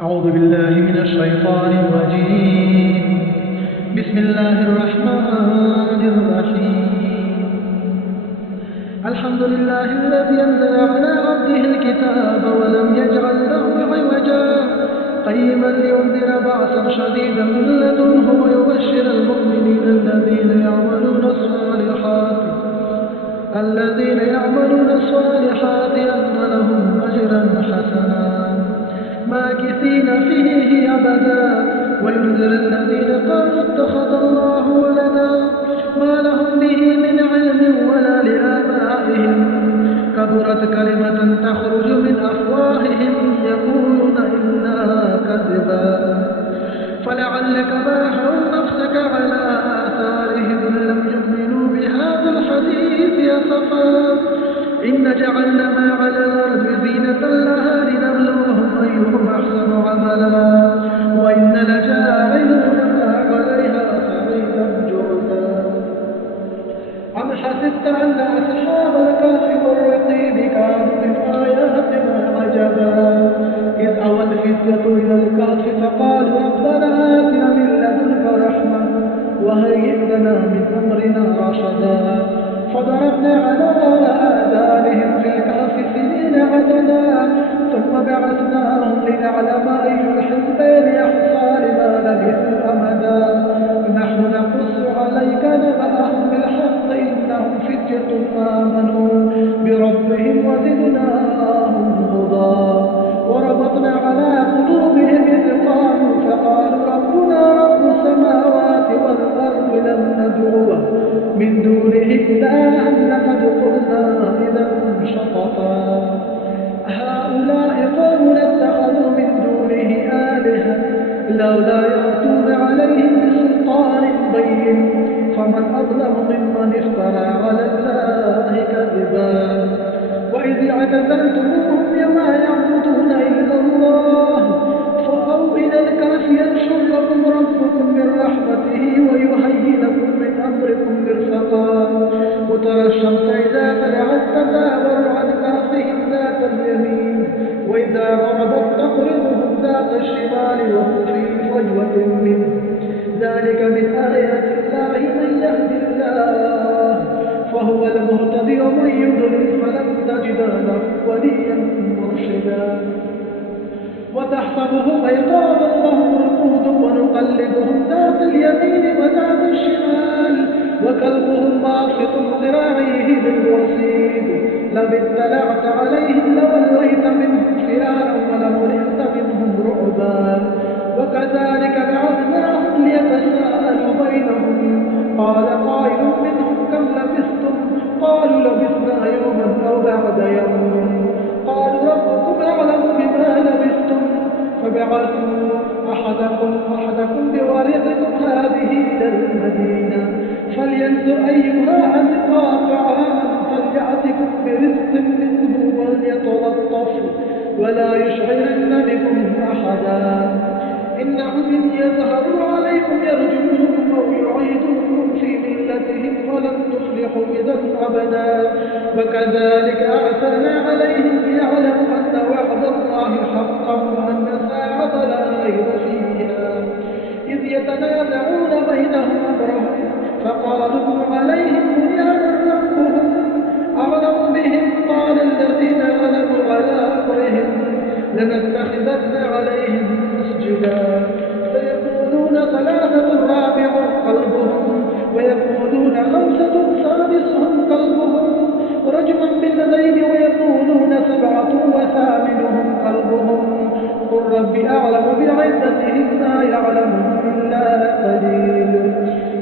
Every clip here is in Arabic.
أعوذ بالله من الشيطان الرجيم. بسم الله الرحمن الرحيم. الحمد لله الذي أنزل على عبده الكتاب ولم يجعل له عوجا قيما لينذر بأسا شديدا من لدنه ويبشر المؤمنين الذين يعملون الصالحات أن لهم أجرا حسنا ماكثين فيه أبدا وينذر الذين قالوا اتخذ الله ولدا ما لهم به من علم ولا لآبائهم كبرت كلمة تخرج من أفواههم يقولون إنها كذبا فلعلك باخع نفسك على آثارهم إن لم يؤمنوا بهذا الحديث أسفا إن جعلنا ما على الأرض زينة لها لنبلوهم أيهم أحسن عملا وإن لجاعلون ما عليها صعيدا جرزا أم حسبت أن أصحاب الكهف والرقيب كانوا من آياتنا عجبا إذ أوى الفتية إلى الكهف فقالوا ربنا آتنا من لدنك رحمة وهيئ لنا من أمرنا رشدا فضربنا على آذانهم في الكهف سنين عددا ثم بعثناهم لنعلم أي الحزبين أحصى لما لبثوا أمدا نحن نقص عليك نبأهم بالحق إنهم فتية آمنوا بربهم وزدناهم هدى وربطنا على قلوبهم إذ قاموا فقالوا ربنا رب السماوات والأرض لن ندعو من دونه إلها لقد قلنا إذا شططا هؤلاء قوم اتخذوا من دونه آلهة لولا يأتون عليهم بسلطان بين فمن أظلم ممن افترى على الله كذبا وإذ اعتزلتموهم وما يعبدون إلا الله فأووا إلى الكهف ينشر لكم ربكم من رحمته ويهيئ لكم من أمركم مرفقا وترى الشمس إذا طلعت تزاور عن كهفهم ذات اليمين وإذا غربت تقرضهم ذات الشمال وهم في فجوة منه ذلك من آيات الله من يهد الله فهو المهتدي ومن يضلل فلن تجد له وليا مرشدا وتحسبهم أيقاظا وهم رقود ونقلبهم ذات اليمين وذات الشمال وكلبهم باسط ذراعيه بالوصيد لو اطلعت عليهم لوليت منهم فرارا ولملئت منهم رعبا وكذلك بعثناهم ليتساءلوا بينهم قال قائل منهم كم لبثتم قالوا لبثنا يوما أو بعد يوم قالوا ربكم أعلم بما لبثتم فبعثوا أحدكم بورقكم هذه إلى المدينة فلينظر أيها أزكى طعاما فليأتكم برزق منه وليتلطف ولا يشعرن بكم أحدا إنهم إن يظهروا عليكم يرجموكم أو يعيدوكم في ملتهم ولن تفلحوا إذا أبدا وكذلك أعثرنا عليهم ليعلموا أن وعد الله حقا وأن الساعة لا ريب فيها إذ يتنازعون بينهم أمرهم فقالوا عليهم بنيانا ربهم أعلم بهم قال الذين غلبوا على أمرهم لنتخذن عليهم مسجدا فيقولون ثلاثة رابع قلبهم ويقولون خمسة سادسهم قلبهم رجما بالغيب ويقولون سبعة وثامنهم قلبهم قل رب أعلم بعدتهم ما يعلمهم إلا قليل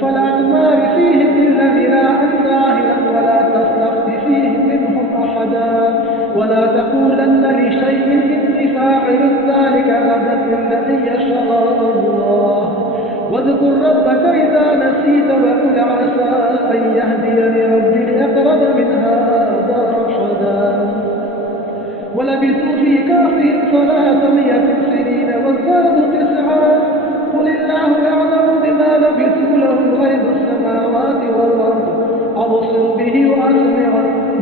فلا تمار فيهم إلا مراء ظاهرا ولا تستخف فيهم منهم أحدا ولا تقولن لشيء إني فاعل ذلك غدا إلا أن يشاء الله واذكر ربك إذا نسيت وقل عسى أن يهديني ربي لأقرب من هذا رشدا ولبثوا في كهفهم 300 سنين وازدادوا 9 قل الله أعلم بما لبثوا له غيب السماوات والأرض أبصر به وأسمع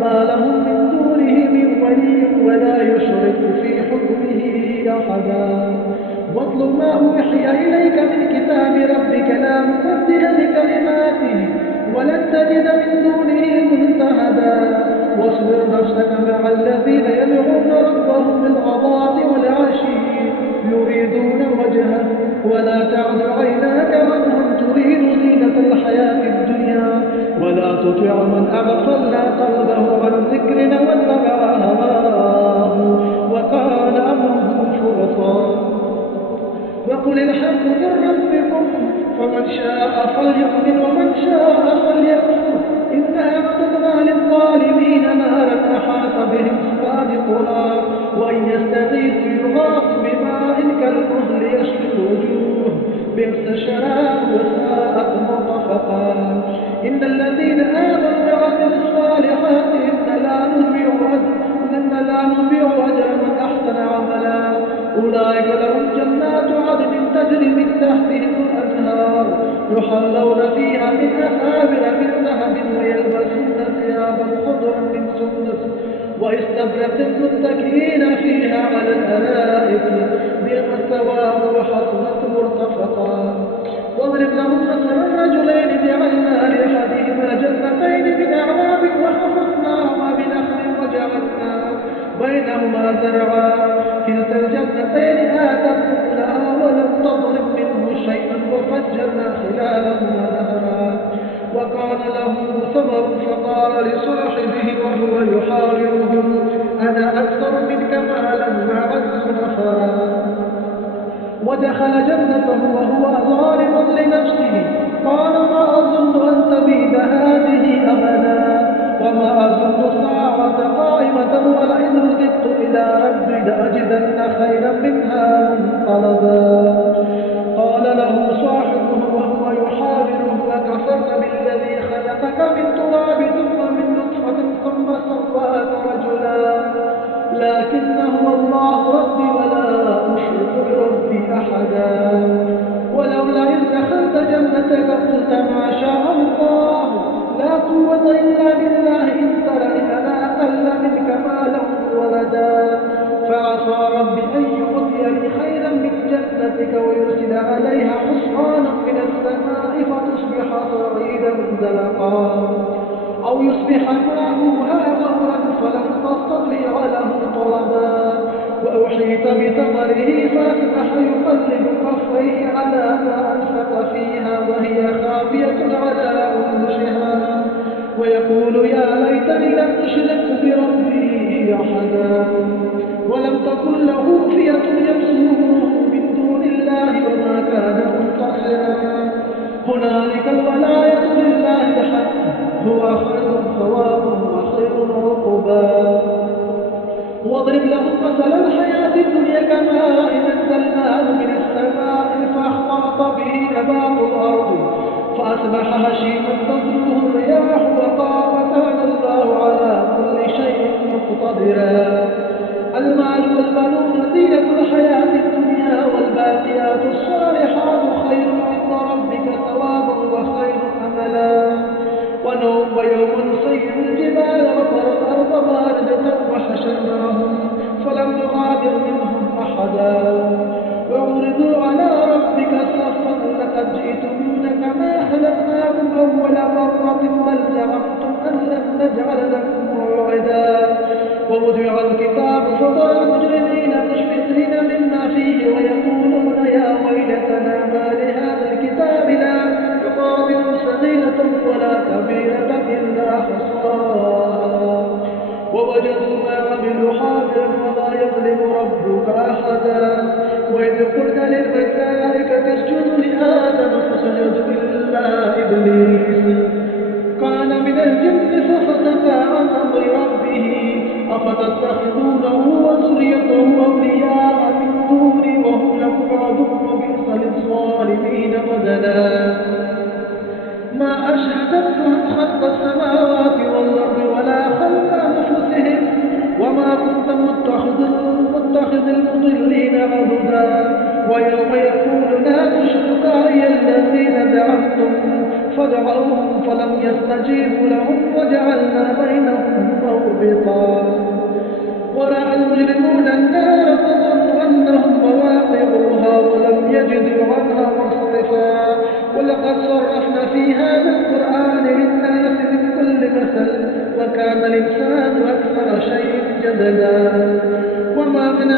ما لهم من دونه من ولي ولا يشرك في حكمه أحدا واتل ما أوحي إليك من كتاب ربك لا مبدل لكلماته ولن تجد من دونه ملتحدا واصبر نفسك مع الذين يدعون ربهم بالغداة والعشي يريدون وجهه ولا تعد عيناك عنهم تريد زينة الحياة الدنيا ولا تطع من أغفلنا قلبه عن ذكرنا واتبع هواه وكان أمره فرطا وقل الحق من ربكم فمن شاء فليؤمن ومن شاء فليكفر إنا أعتدنا للظالمين نارا أحاط بهم سرادقها وإن يستغيثوا يغاثوا بماء كالمهل يشوي الوجوه بئس الشراب وساءت مرتفقا إن الذين آمنوا وعملوا الصالحات إن لا نضيع أجر من أحسن عملا أولئك لهم جنات عدن تجري من تحتهم الأنهار يحلون فيها من أساور من ذهب ويلبسون ثيابا خضرا من سندس واستبرق متكئين فيها على الأرائك نعم الثواب وحسنت مرتفقا واضرب لهم مثلا رجلين جعلنا لأحدهما جنتين من أعناب وحفظناهما بنخل وجعلنا بينهما زرعا كلتا الجنتين آتت أكلها ولم تظلم منه شيئا وفجرنا خلالهما نهرا وكان له ثمر فقال لصاحبه وهو يحاوره أنا أكثر منك مالا وأعز نفرا ودخل جنته وهو ظالم لنفسه قال ما أظن أن تبيد هذه أبدا وما أظن الساعة قائمة ولئن رددت إلى ربي لأجدن خيرا منها منقلبا قال له صاحبه وهو يحاوره أكفرت بالذي خلقك من تراب ثم من نطفة ثم سواك رجلا لكن هو الله ربي ولا أشرك بربي أحدا ولولا إذ دخلت جنتك قلت ما شاء الله لا قوة إلا بالله إن ترني أنا أقل منك مالا ولدا فعصى ربي أن يؤتيني خيرا من جنتك ويرسل عليها حصانا من السماء فتصبح صعيدا زلقا أو يصبح ماؤها غورا فلن تستطيع له طلبا وأحيط بثمره فأصبح يقلب كفيه على ما أنفق فيها وهي خاوية على عروشها ويقول يا ليتني لم أشرك بربي أحدا ولم تكن له فئة ينصرونه من دون الله وما كان منتصرا هنالك الولاية لله الحق هو خير ثوابا وخير عقبا واضرب لهم مثل الحياة الدنيا كماء أنزلناه من السماء فأحاط به نبات الأرض فأصبح هشيما تذروه الرياح وكان الله على كل شيء مقتدرا المال والبنون زينة الحياة الدنيا والباقيات الصالحات خير عند ربك ثوابا وخير أملا ونوم ويوم نسير الجبال وترى الأرض باردة وحشرناهم فلم نغادر منهم أحدا وعرضوا على ربك صفا لقد جئتمونا كما خلقناكم أول مرة بل زعمتم أن لن نجعل لكم موعدا ووضع الكتاب فترى المجرمين مشفقين مما فيه ويقولون يا ويلتنا ما لهذا الكتاب لا يغادر صغيرة ولا كبيرة إلا حصاها ووجدوا ما عملوا حاضرا ولا يظلم ربك أحدا وإذ قلنا للملائكة اسجدوا لآدم فسجدوا إلا إبليس كان من الجن ففسق عن أمر ربه أفتتخذونه وذريته أولياء من دوني وهم لكم عدو بئس للظالمين بدلا ما أشهدتهم خلق السماوات والأرض ولا خلق أنفسهم وما كنت متخذ المضلين عضدا ويوم يقول نادوا شركائي الذين زعمتم فدعوهم فلم يستجيبوا لهم وجعلنا بينهم موبقا ورأى المجرمون النار فظنوا أنهم مواقعها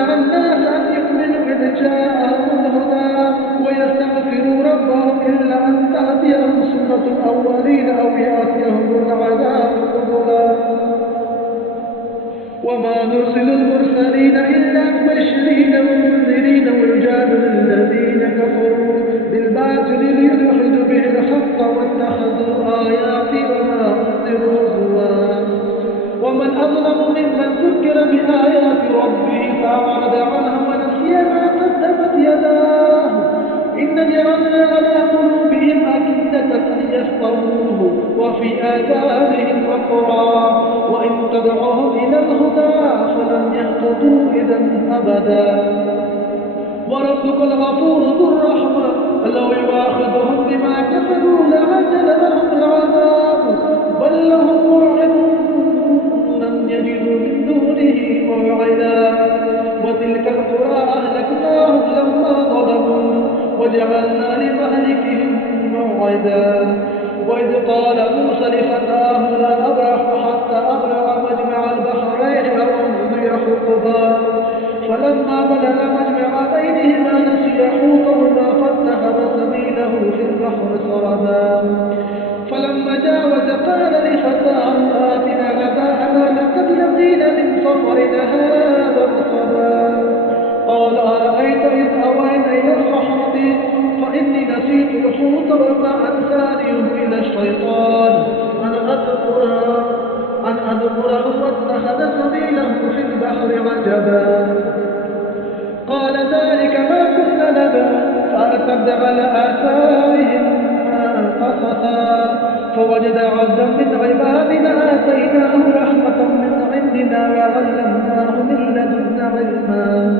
منع الناس أن يؤمنوا إذ جاءهم الهدى ويستغفروا ربهم إلا أن تأتيهم سنة الأولين أو يأتيهم العذاب قبلا وما نرسل المرسلين إلا مبشرين ومنذرين ويجادل الذين كفروا بالباطل ليدحضوا به الحق واتخذوا آياتي وما أنذروا هزوا ومن أظلم ممن ذكر بآيات ربه فأعرض عنها ونسي ما قدمت يداه إن جعلنا على قلوبهم أكدة أن يفقهوه وفي آذانهم وقرا وإن تدعوهم إلى الهدى فلن يهتدوا إذا أبدا وربك الغفور ذو الرحمة لو يؤاخذهم بما كسبوا لعجل لهم العذاب بل لهم موعد لن يجدوا من دونه موعدا وتلك القرى أهلكناهم لما ظلموا وجعلنا لمهلكهم موعدا وإذ قال موسى لفتاه لا أبرح حتى أبلغ مجمع البحرين أو أمضي حقبا فلما بلغ مجمع بينهما نسي حوتهما فاتخذ سبيله في البحر سربا فلما جاوز قال لفتاه آتنا غداءنا لقد لقينا من سفرنا هذا نصبا قال أرأيت إذ أوينا إلى الصحراء فإني نسيت الحوت وما أنسانيه إلى الشيطان أن أذكره واتخذ سبيله في البحر عجبا قال ذلك ما كنا نبغي فارتد على آثارهم قصصا فوجد عبدا من عبادنا آتيناه رحمة من عندنا وعلمناه من لدنا علما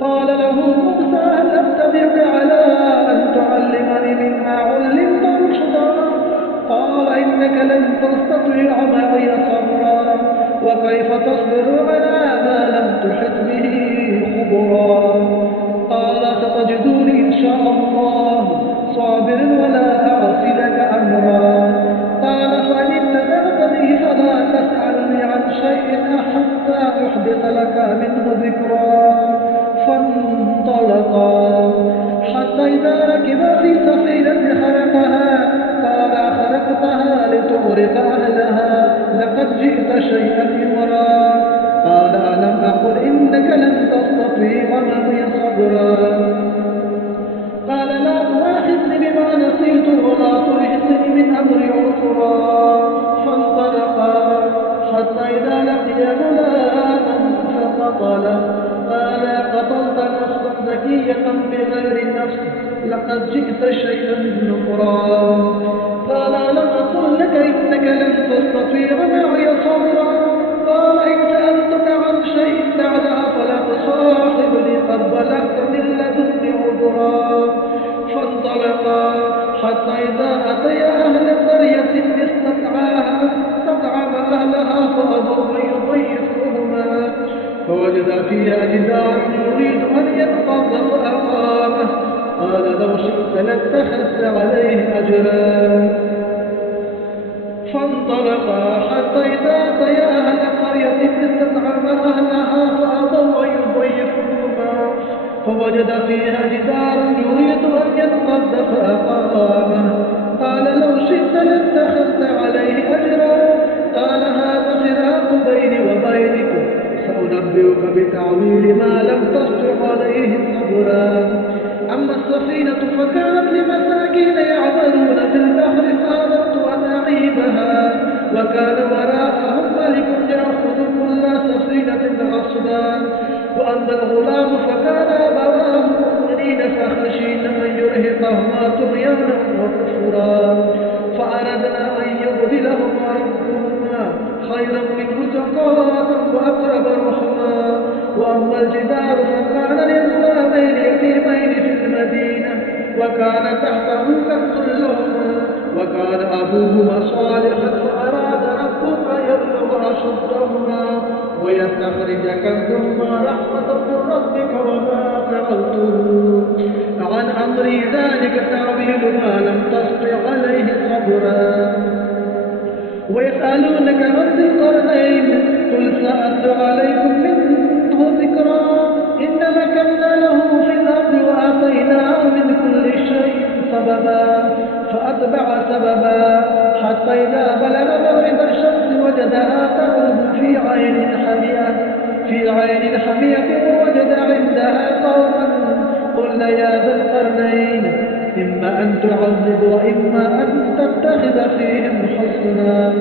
قال له موسى هل أتبعك على أن تعلمني مما علمت رشدا قال إنك لن تستطيع معي صبرا وكيف تصبر على ما لم تحط به خبرا قال ستجدوني إن شاء الله صابر ولا أعصي لك أمرا قال فإن اتبعتني فلا تسألني عن شيء حتى أحدث لك منه ذكرا فانطلقا حتى إذا ركبا في سفينة خرقها قال خرقتها لتغرق أهلها لقد جئت شيئا إمرا قال ألم أقل إنك لن تستطيع معي صبرا قال لا تؤاخذني بما نسيت ولا ترهقني من أمري عسرا فانطلقا حتى إذا لقي غلاما فقتله قال قتلت نفسا زكية بغير نفس لقد جئت شيئا نكرا قال ألم أقل لك إنك لن تستطيع معي صبرا قال إن سألتك عن شيء بعدها فلا تصاحبني قد بلغت من لدني عذرا فانطلقا حتى إذا أتيا أهل قرية استطعم أهلها فأبوا أن يضيفوهما فوجد فيها جدارا يريد أن ينقض فأقامه قال لو شئت لاتخذت عليه أجرا فانطلقا حتى إذا أتيا أهل قرية استطعم أهلها فأبوا أن يضيفوهما فوجد فيها جدارا يريد أن ينقض فأقامه قال لو شئت لاتخذت عليه أجرا قال هذا فراق بيني وبينكم سأنبئك بتعويل ما لم تستطع عليه صبرا أما السفينة فكانت لمساكين يعملون في البحر فأردت أن أعيبها وكان وراءهم ملك يأخذ كل سفينة غصبا وأما الغلام فكان أبواه مؤمنين فخشينا أن يرهقهما طغيانا وكفرا فأردنا أن يبدلهما ربهما خيرا منه زكاة وأقرب رحما وأما الجدار فكان لغلامين يتيمين في المدينة وكان تحته كنز لهما وكان أبوهما صالحا فأراد ربك أن يبلغ أشدهما ويستخرج كنزهما رحمة من ربك وما فعلته عن أمري ذلك تعويل ما لم تستطع عليه صبرا ويسألونك عن ذي القرنين قل سأتلو عليكم منه ذكرا إن مكنا له في الأرض وآتيناه من كل شيء سببا فأتبع سببا حتى إذا بلغ مغرب الشمس وجدها تغرب في عين حمية ووجد عندها قوما قلنا يا ذا القرنين إما أن تعذب وإما أن تتخذ فيهم حسنا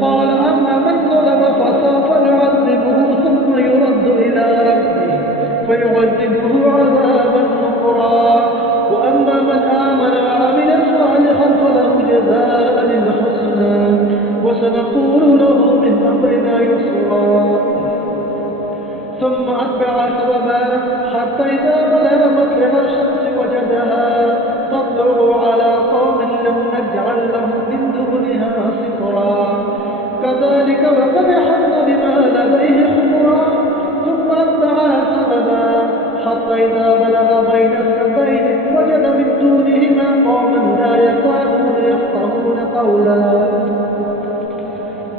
قال أما من ظلم فسوف نعذبه ثم يرد إلى ربه فيعذبه عذابا نكرا وأما من آمن وعمل صالحا فله جزاء الحسنى وسنقول له من أمرنا يسرا ثم أتبع سببا حتى إذا بلغ مطلع الشمس وجدها تطلع على قوم لم نجعل لهم من دونها سترا كذلك وقد حط بما لديه خبرا ثم أتبع سببا حتى إذا بلغ بين السدين وجد من دونهما قوما لا يكادون يفقهون قولا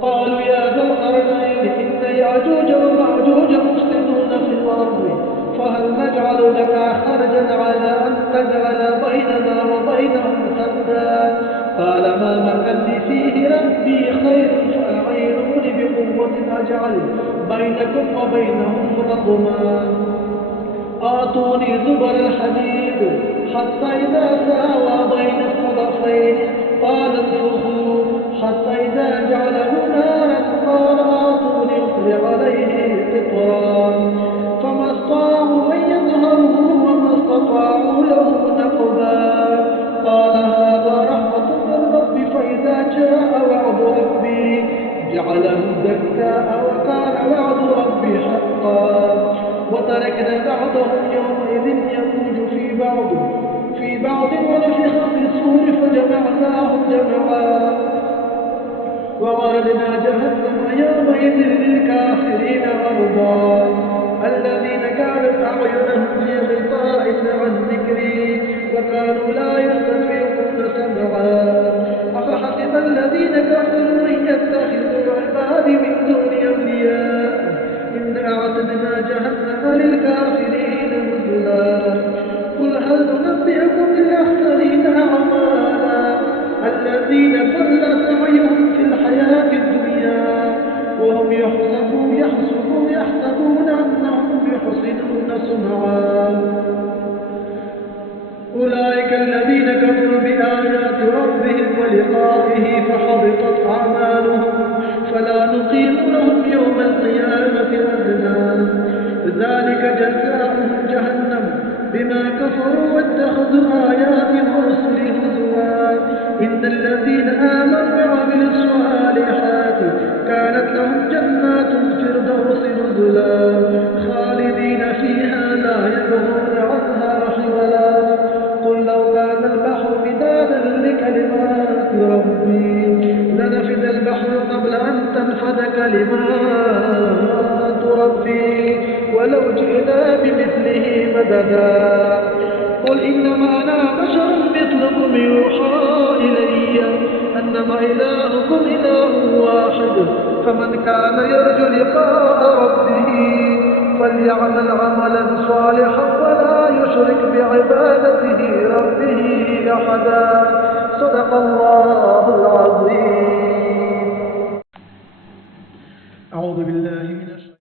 قالوا يا ذا القرنين إن يأجوج ومأجوج مفسدون في الأرض فهل نجعل لك خرجا على أن تجعل بيننا وبينهم سدا قال ما مكني فيه ربي خير فأعينوني بقوة أجعل بينكم وبينهم رقما آتوني زبر الحديد حتى إذا ساوى بين الصدفين قال انفخوا حتى إذا جعله نارا قال آتوني أفرغ عليه قطرا فما استطاعوا أن يظهروه وما استطاعوا له نقبا قال هذا رحمة من ربي فإذا جاء وعد ربي جعله دكاء وكان وعد ربي حقا وتركنا بعضهم يومئذ يموج في بعض ونفخ في الصور فجمعناهم جمعا وغرضنا جهنم يومئذ للكافرين عرضا الذين كانت أعينهم في غطاء عن ذكري وكانوا لا يستطيعون سمعا أفحسب الذين كفروا أن يتخذوا عبادي من دون أولياء إنا أعتدنا جهنم للكافرين نزلا قل هل ننبئكم بالأخسرين أعمالا الذين ضل سعيهم في الحياة الدنيا وهم يحسبون أنهم يحسنون صنعا أولئك الذين كفروا بآيات ربهم ولقائه فحبطت أعمالهم فلا نقيم لهم يوم القيامة وزنا ذلك جزاؤهم جهنم بما كفروا واتخذوا آيات ورسلي هزوا إن الذين آمنوا وعملوا الصالحات كانت لهم جنات الفردوس نزلا خالدين فيها لا يبغون عنها حولا قل لو كان البحر مدادا لكلمات ربي لنفد البحر قبل أن تنفد كلمات ربي ولو جئنا بمثله مددا قل إنما أنا بشر مثلكم يوحى إلي أنما إلهكم إله واحد فمن كان يرجو لقاء ربه فليعمل عملا صالحا ولا يشرك بعبادته ربه أحدا صدق الله العظيم. أعوذ بالله من